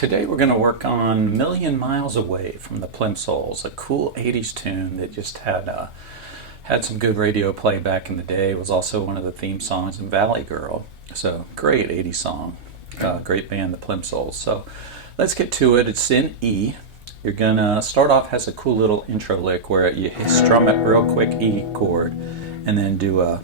Today we're going to work on Million Miles Away from the Plimsouls, a cool 80s tune that just had some good radio play back in the day. It was also one of the theme songs in Valley Girl. So great 80s song, great band, the Plimsouls. So let's get to it. It's in E. You're going to start off, has a cool little intro lick where you strum it real quick, E chord, and then do a...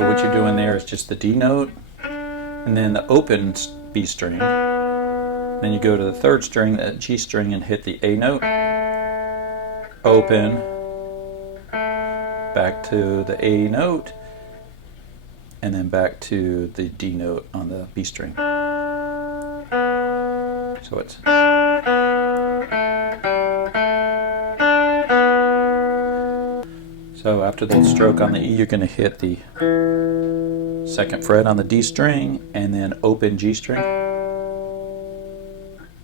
So what you're doing there is just the D note, and then the open B string. Then you go to the third string, that G string, and hit the A note. Open. Back to the A note. And then back to the D note on the B string. So it's... So after the stroke on the E, you're going to hit the second fret on the D string, and then open G string.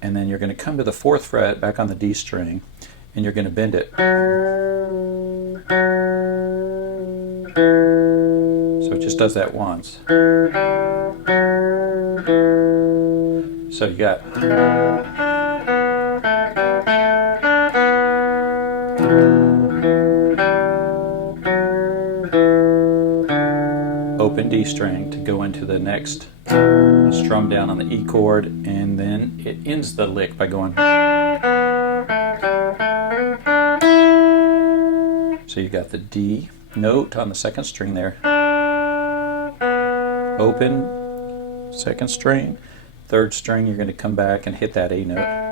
And then you're going to come to the fourth fret back on the D string, and you're going to bend it. So it just does that once. So you got... open D string to go into the next strum down on the E chord, and then it ends the lick by going. So you got the D note on the second string there. Open, second string, third string, you're going to come back and hit that A note.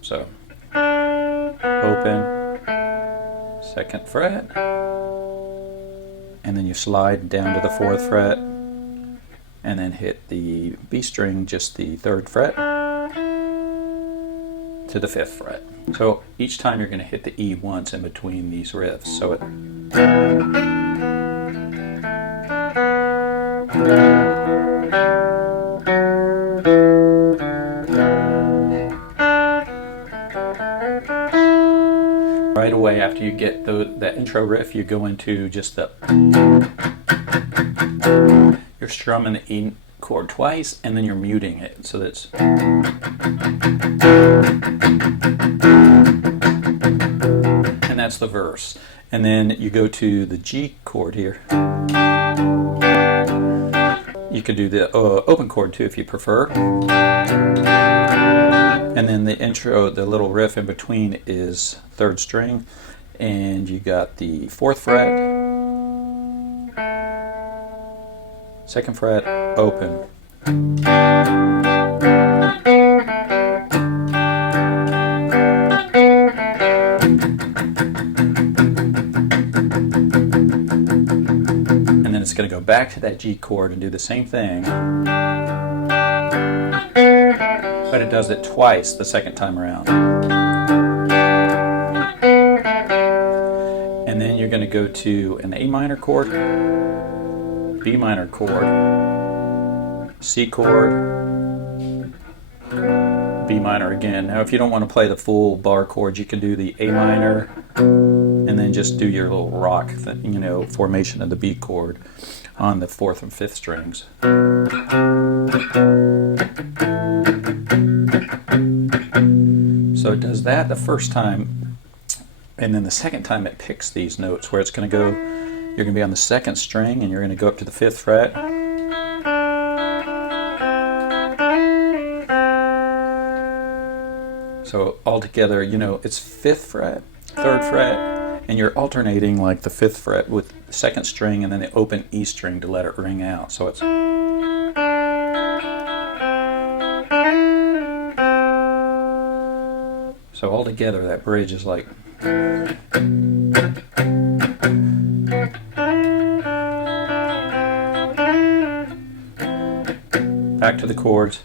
So, open, second fret, and then you slide down to the fourth fret, and then hit the B string, just the third fret, to the fifth fret. So each time you're going to hit the E once in between these riffs. So it... Right away after you get that intro riff, you go into just the... You're strumming the E chord twice, and then you're muting it, so that's... And that's the verse. And then you go to the G chord here. You could do the open chord too if you prefer. And then the intro, the little riff in between, is third string, and you got the fourth fret, second fret, open. And then it's going to go back to that G chord and do the same thing. But it does it twice the second time around. And then you're going to go to an A minor chord, B minor chord, C chord, B minor again. Now if you don't want to play the full bar chords, you can do the A minor and then just do your little rock formation of the B chord on the fourth and fifth strings. So it does that the first time, and then the second time it picks these notes where it's going to go, you're going to be on the second string and you're going to go up to the fifth fret. So altogether, it's fifth fret, third fret, and you're alternating like the fifth fret with the second string and then the open E string to let it ring out. So it's... So altogether that bridge is like... Back to the chords.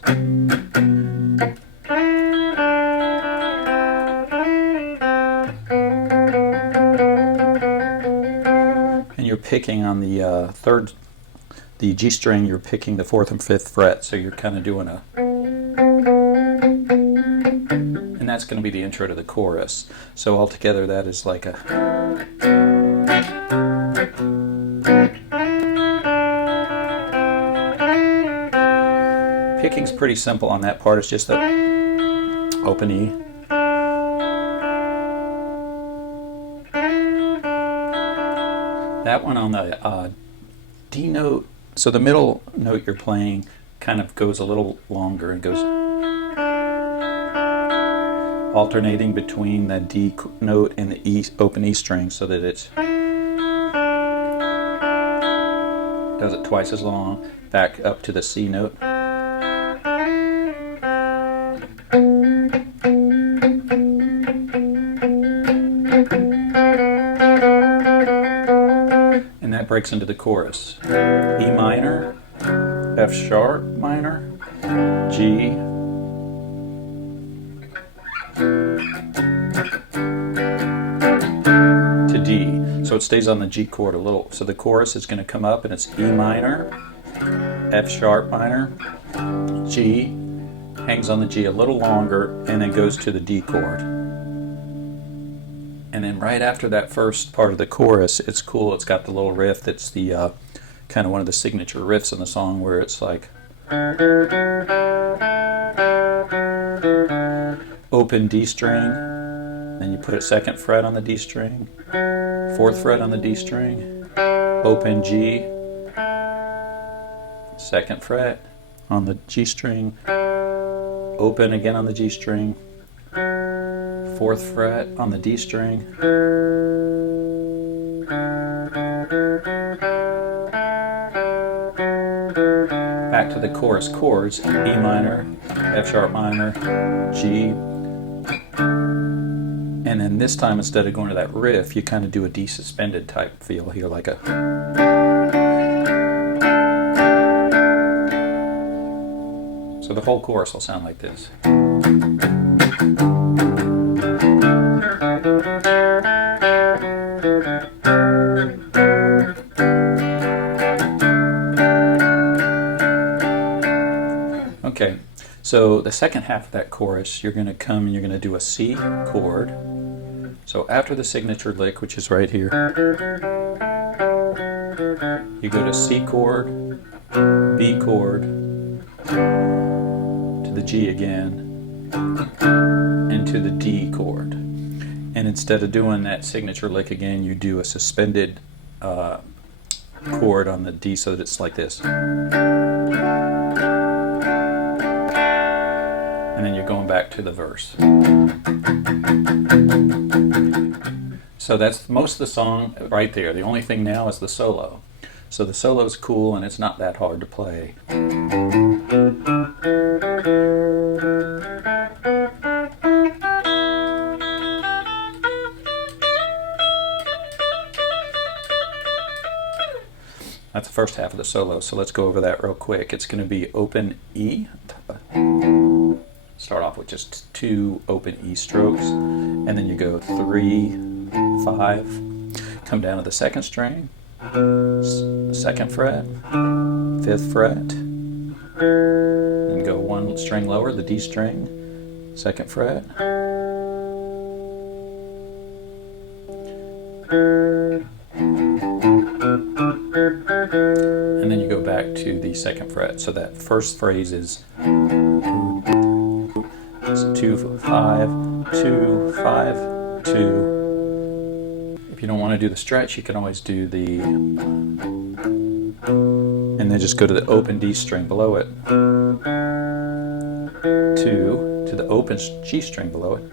And you're picking on the the G string, you're picking the fourth and fifth fret, so you're kind of doing a... And that's going to be the intro to the chorus. So altogether that is like a... Picking's pretty simple on that part. It's just the open E. That one on the D note, so the middle note you're playing kind of goes a little longer and goes alternating between the D note and the E, open E string, so that it's does it twice as long, back up to the C note. And that breaks into the chorus. E minor, F sharp minor, G, to D. So it stays on the G chord a little. So the chorus is going to come up and it's E minor, F sharp minor, G, hangs on the G a little longer, and then goes to the D chord. And then right after that first part of the chorus, it's cool. It's got the little riff that's the kind of one of the signature riffs in the song, where it's like open D string, then you put a second fret on the D string, fourth fret on the D string, open G, second fret on the G string, open again on the G string, fourth fret on the D string, back to the chorus chords, E minor, F sharp minor, G, and then this time instead of going to that riff, you kind of do a D suspended type feel here, like a. So the whole chorus will sound like this. Okay, so the second half of that chorus, you're going to come and you're going to do a C chord. So after the signature lick, which is right here, you go to C chord, B chord, to the G again, and to the D chord. And instead of doing that signature lick again, you do a suspended chord on the D, so that it's like this. And then you're going back to the verse. So that's most of the song right there. The only thing now is the solo. So the solo is cool and it's not that hard to play. That's the first half of the solo, so let's go over that real quick. It's going to be open E. Start off with just 2 open E strokes, and then you go 3, 5, come down to the second string, second fret, 5th fret, then go 1 string lower, the D string, second fret, and then you go back to the second fret. So that first phrase is 2, 5, 2, 5, 2. If you don't want to do the stretch, you can always do the, and then just go to the open D string below it, 2, to the open G string below it,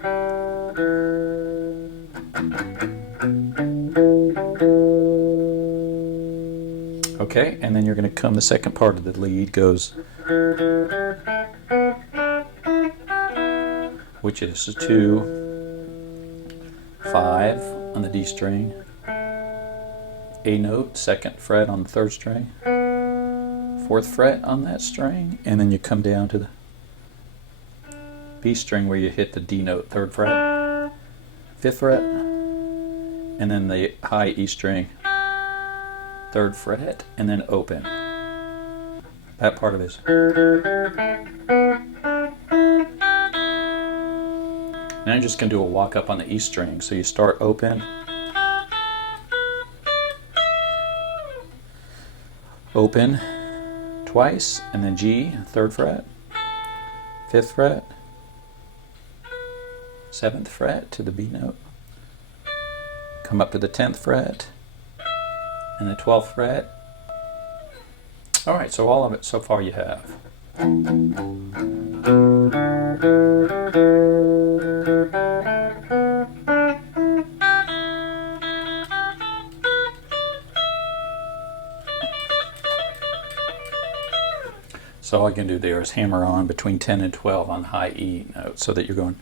okay, and then you're going to come, the second part of the lead goes, which is 2, 5 on the D string, A note, second fret on the 3rd string, 4th fret on that string, and then you come down to the B string where you hit the D note, 3rd fret, 5th fret, and then the high E string, 3rd fret, and then open. That part of it is. Now you're just going to do a walk up on the E string. So you start open, open twice, and then G, 3rd fret, 5th fret, 7th fret to the B note, come up to the 10th fret, and the 12th fret. All right, so all of it so far you have. So all you can do there is hammer on between 10 and 12 on the high E note so that you're going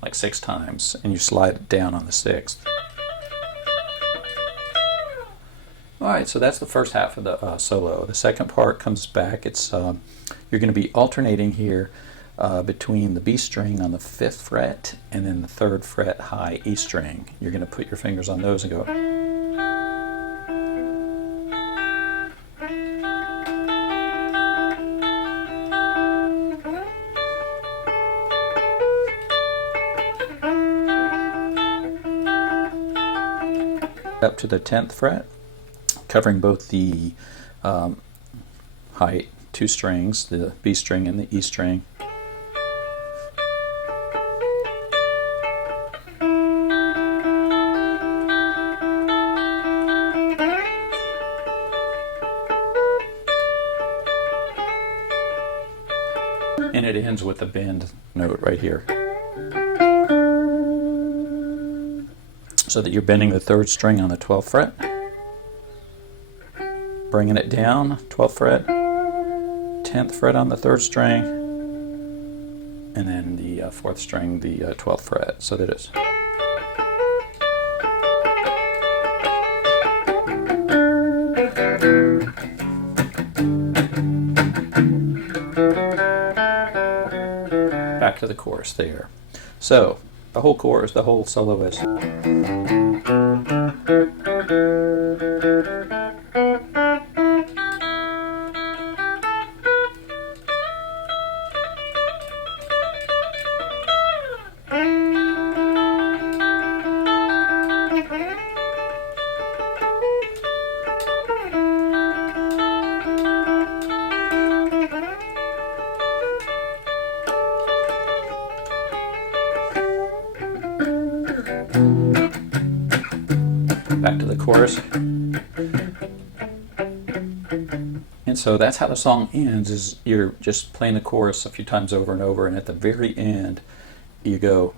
like 6 times, and you slide it down on the 6th. All right, so that's the first half of the solo. The second part comes back. It's you're going to be alternating here between the B string on the 5th fret and then the 3rd fret high E string. You're going to put your fingers on those and go. Up to the 10th fret, covering both the high 2 strings, the B string and the E string. And it ends with a bend note right here. So that you're bending the 3rd string on the 12th fret, bringing it down, 12th fret, 10th fret on the 3rd string, and then the 4th string, the 12th fret, so that it's back to the chorus there. So the whole chorus, the whole solo is. Back to the chorus. And so that's how the song ends, is you're just playing the chorus a few times over and over, and at the very end you go.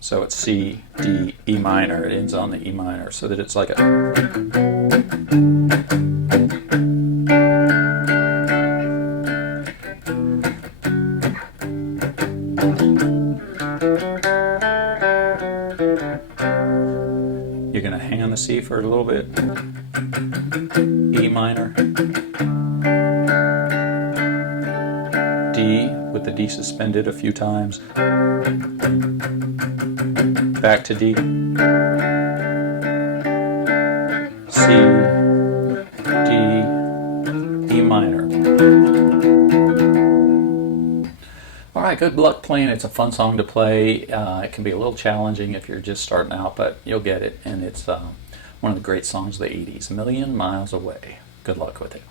So it's C, D, E minor. It ends on the E minor, so that it's like a. You're going to hang on the C for a little bit. E minor. D with the D suspended a few times. Back to D. C, D, E minor. Alright, good luck playing. It's a fun song to play. It can be a little challenging if you're just starting out, but you'll get it. And it's one of the great songs of the 80s, A Million Miles Away. Good luck with it.